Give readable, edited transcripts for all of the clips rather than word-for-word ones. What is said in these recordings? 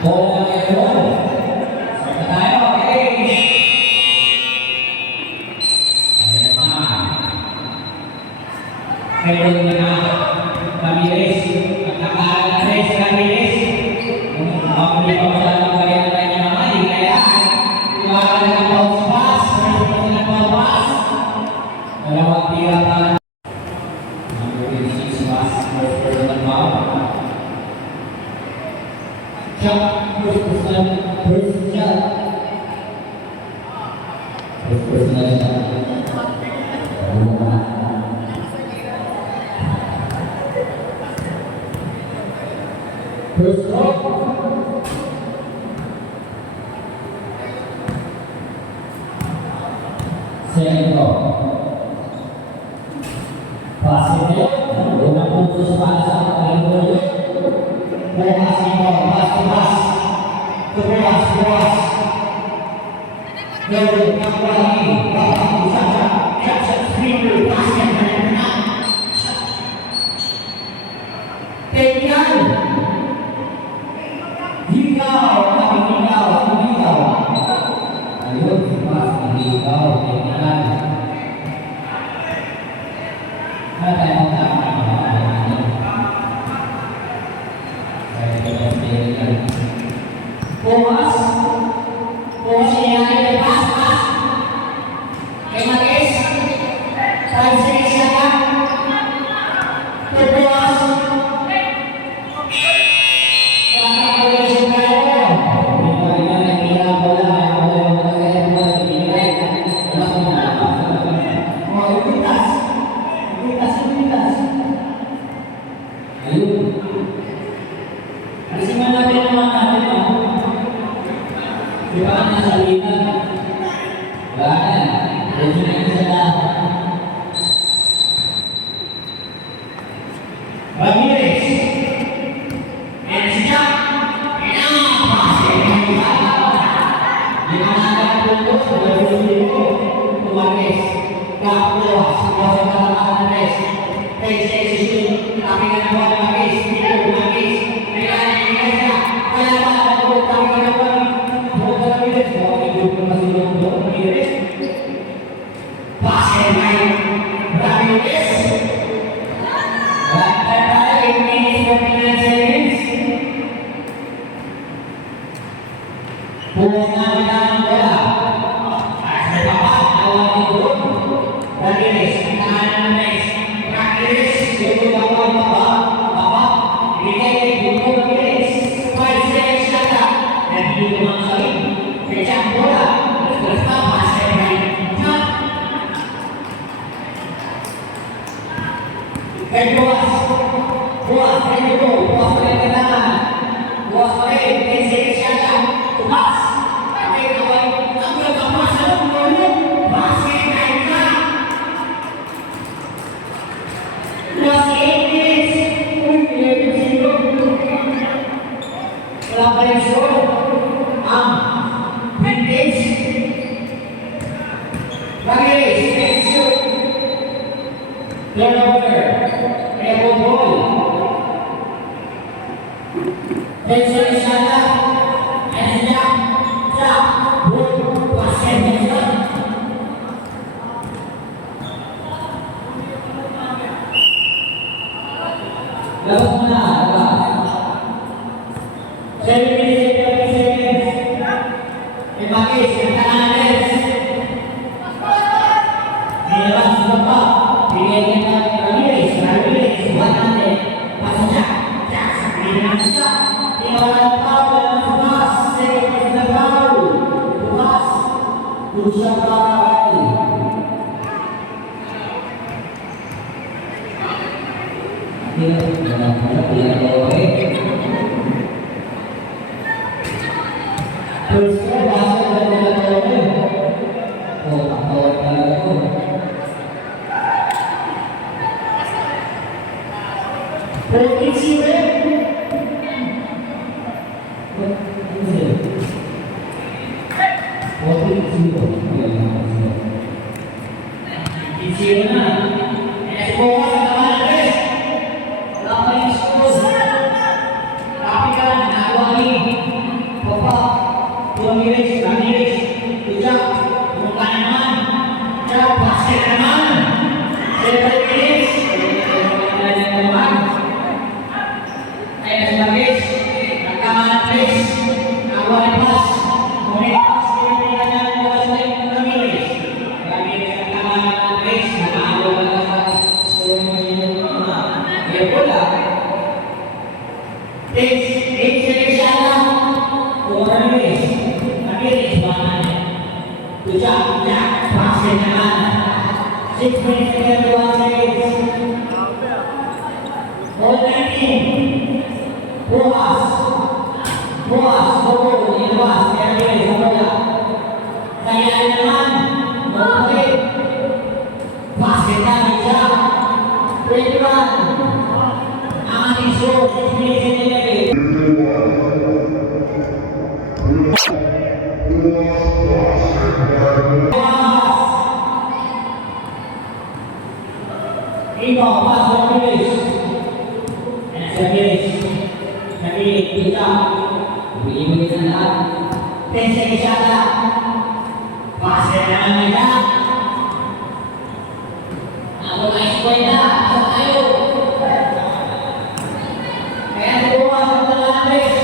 Bola ng Ewan. Saka tayo, okay. Ayan na. Meron na Ramirez. Pagkakaan na rin si Ramirez. Hindi pa masyadong kaya na kanya naman. Kaya, iwakan na ng bounce pass. Meron na ng bounce pass. Dalawang tira pa. Number 86 pass. First person ng foul. Shot. First person. First shot. First person shot. First shot. Second shot. Passing dia, unang putus para sa Panginoon. Bukas ito, pas. Bukas. Dari kembali, bapak saja, shot screen, passing dan Tenyan. Hikaw. Ayun, pas hikaw, tenyan. Pumas niya ay pas. Kay Marquez. 5 seconds na lang. Pumas. Congratulations tayo. Ayun. Alisin natin naman natin. Di ba nasa litan? Wala na. Medyo na isa na. Ramirez. And si Jack. Di ba nakakapulot? Tumaris. Kapulos. Kasi Ramirez. PlayStation. Kami nga naman Ramirez. Ramirez. Kaya pa ako kami nga naman. Pasir main Ramirez. Berapa ini 49 seconds. Pengambilan bola. Pasir papat awal itu Ramirez. Ramirez. Itu awal bapak. Ini Ramirez. 5 seconds saja. Dan itu sekali. Pecah bola. Terus pasir main. Buas balik ke tangan. Buas balik, tensi siaga. Tumas. Tapi kawan ambil kapas dulu. Masih naikkan. Masih Inggris. Ini sini. Lapan show. Vintage. Ramirez. Shoot. Turnover. Evo ball. Tension sana. Jump. Pasien Tension. Dapat mana? Saya pilih Marquez, Hernandez. Dilepas sebentar. Pilih Ramirez. Buat nanti. Pasnya. Tinggal tahu dan tugas. Saya tahu. Tugas. Usaha lagi. Dia boleh. Terus bahasa dan boleh. Oh, boleh itu. Prediksi tapi kan aku ini Indonesia Ramirez. Ramirez mana? Tujuh, pasir jalan. 6 minutes again to 1 seconds. Ball 19. Puas. Bobo, ini luas. Ramirez, bola. Saya naman. Oke. Pasir jalan jauh. 21. Aman isu. 6 minutes again. Ino, pas Ramirez. Ramirez bisa begini sana. Tensi ke sana. Pas dengan mereka. Aku naik kuda, ayo. Kayak keluar setelah Ramirez.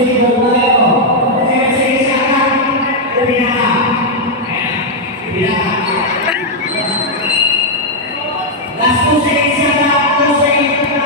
Single tayo. Sige, siya. Pinaka. Last 2 seconds siya na. 2 seconds na.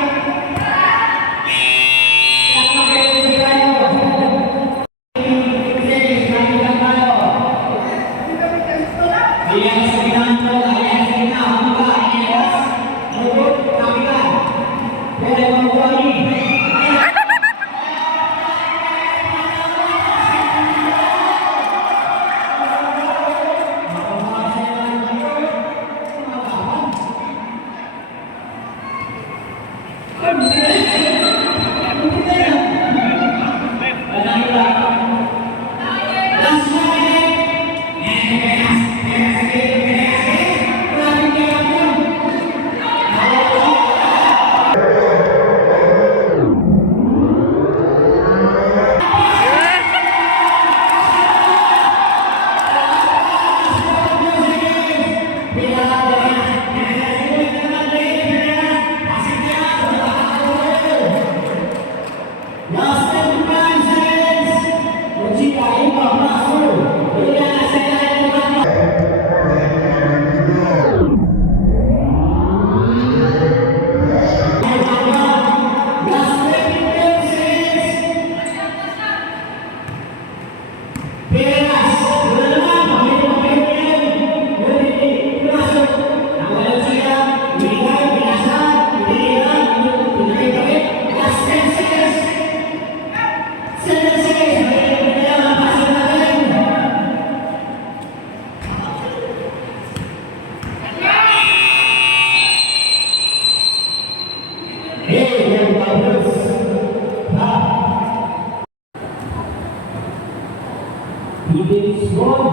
It's gone.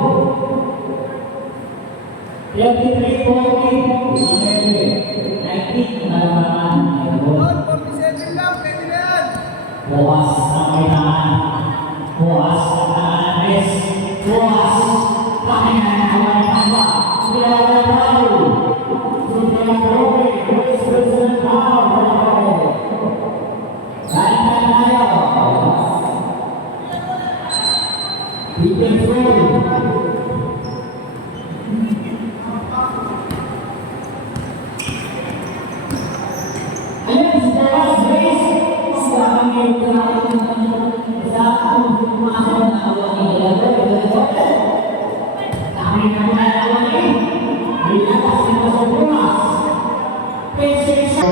33 points. 19 na Bukas ang kailangan. Bukas ang kailangan. Bukas. Pahingan ang awal pangwa. Sila na tao. Sila na tao. Sila na tao. Saan tayo? Defense roll. Ayan, sa last race, sa kami sa pumasok na awang ilago. Kami na mga awang nilakas na sa bukas. Pwede sa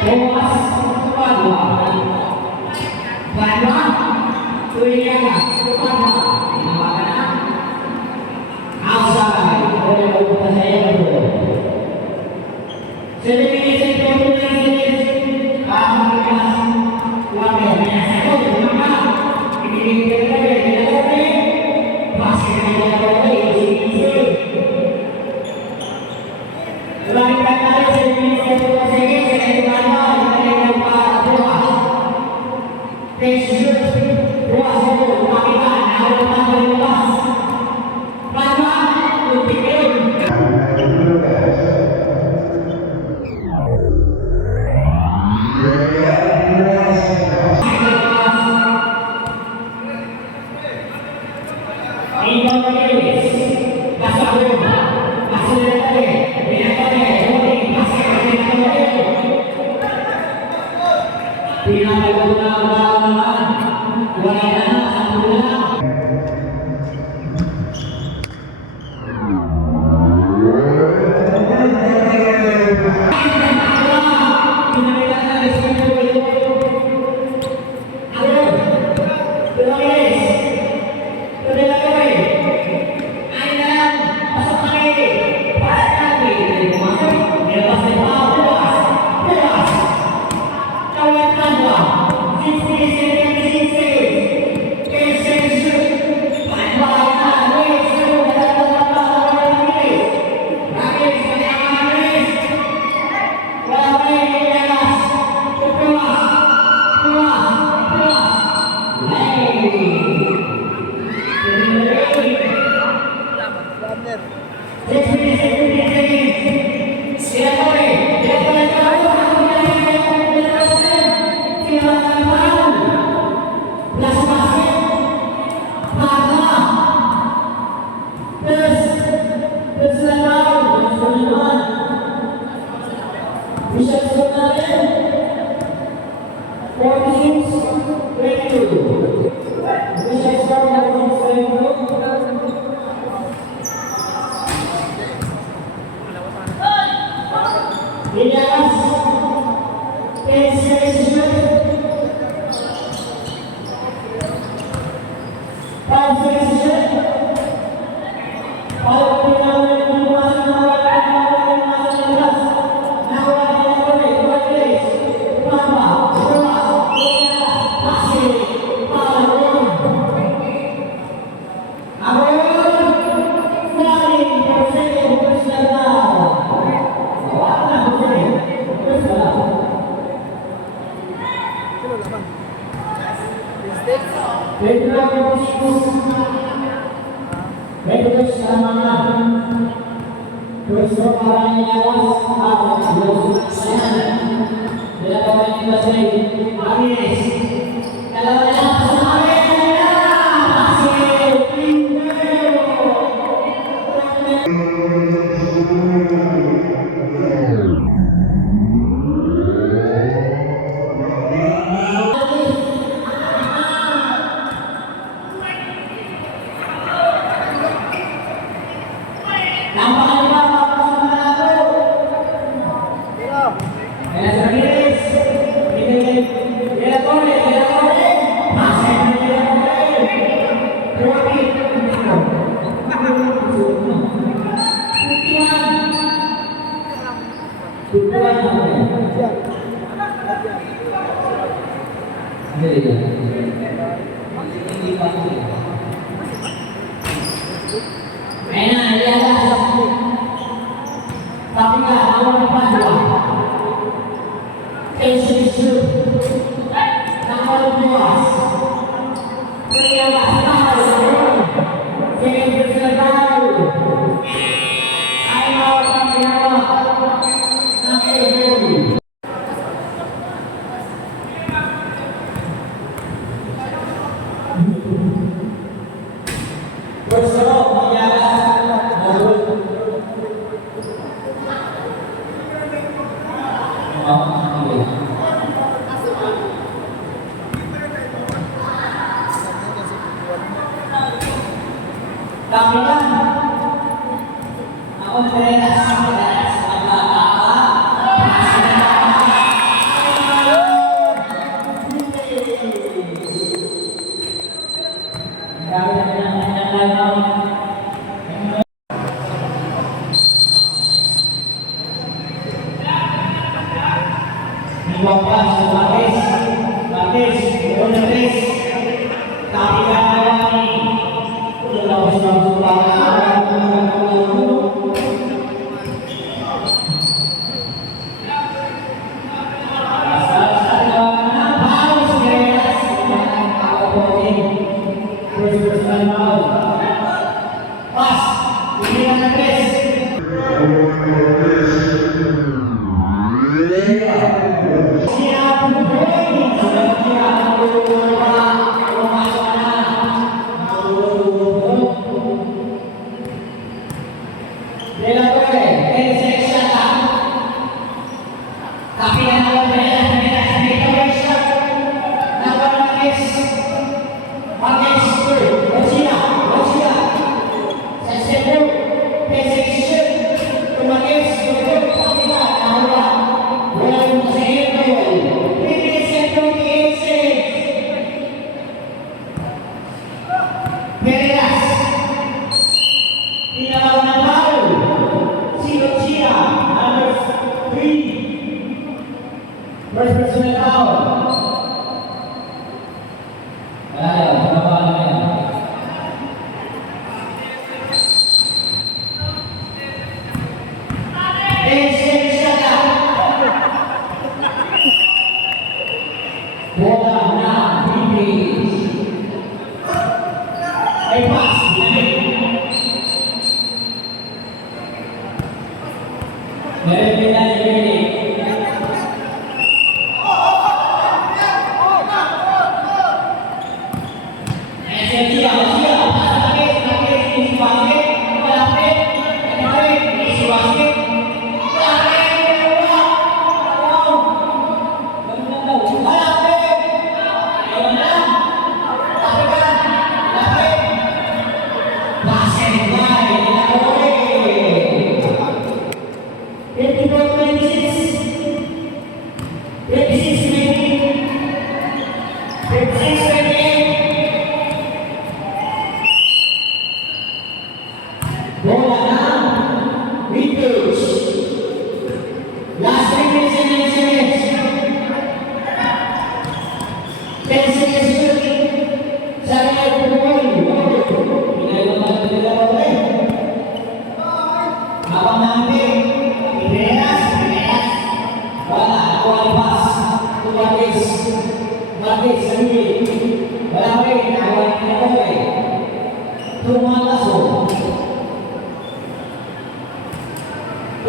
Bukas, Padua. Padua, Tuliana, Padua. Ginawa na. Outside. Wala ko pa sa iyo. 7 minutes and 29 seconds. Pamakikas. Wala niya sa iyo. Ginawa. Ibigay ka na. Ginawa. Masih na ginawa. Ibigay. Selain kata saya ingin saya berkata dengan Pak Dewas. Presiden Dewas itu panggilan awal tahun lepas. Pada UPM. Ako na rin sa mga Nagwapas sa Marquez. Marquez, una tres. Kapitan Awani. Lalawas ng sumpah. Pas, pilihan na tres. First personal foul. Ayan, baba na yan. Bola na, Philippines. Ay, pass. Meron din na yung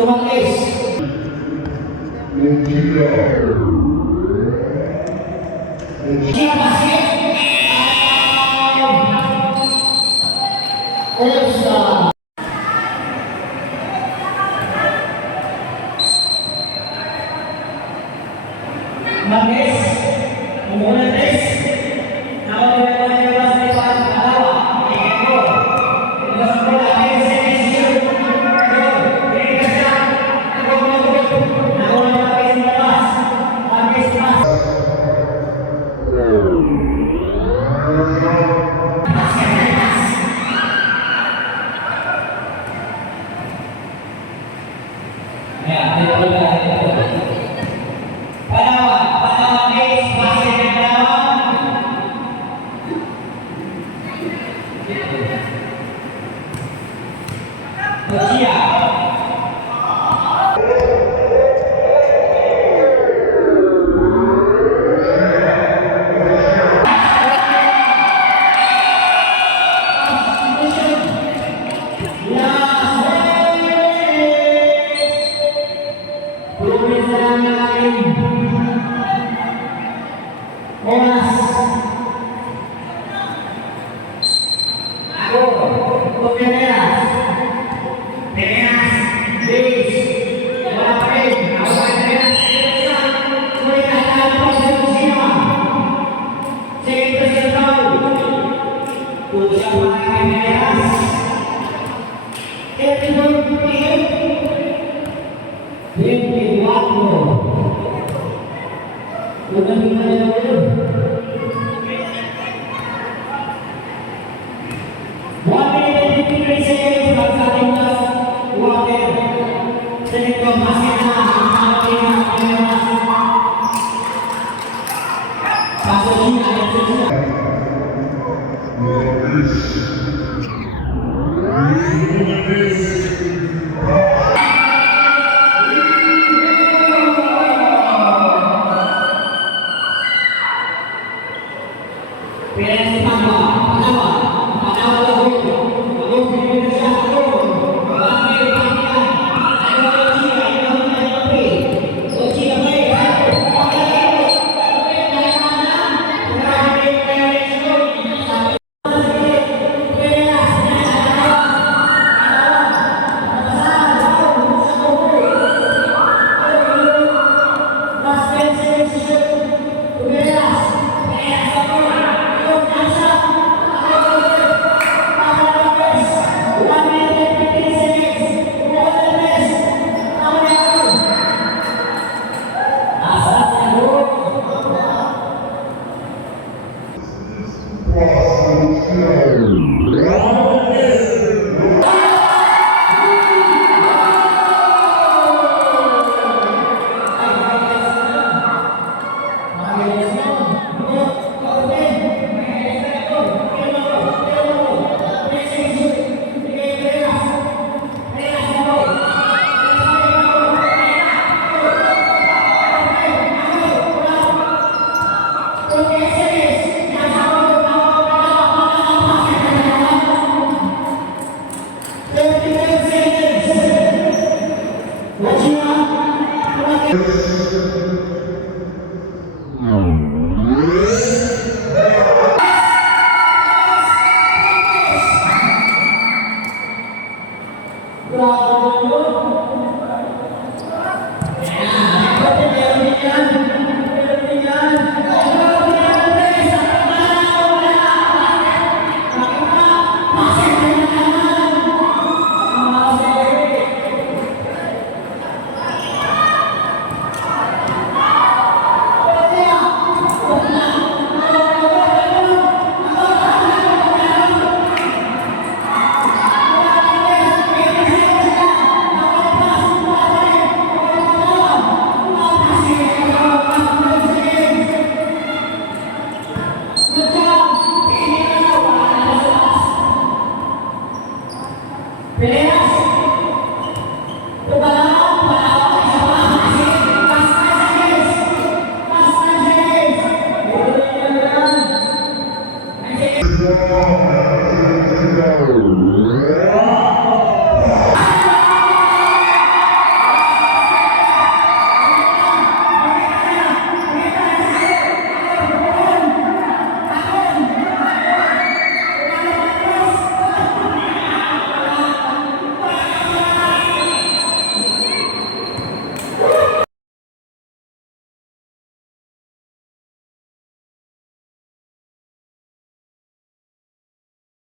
Tumalis. Siapa sih? Elsa. Magis, muna tes. Kalau tidak ada bebas di pas kalawa, ego. Bebas bola Everyone, 24. Thank you.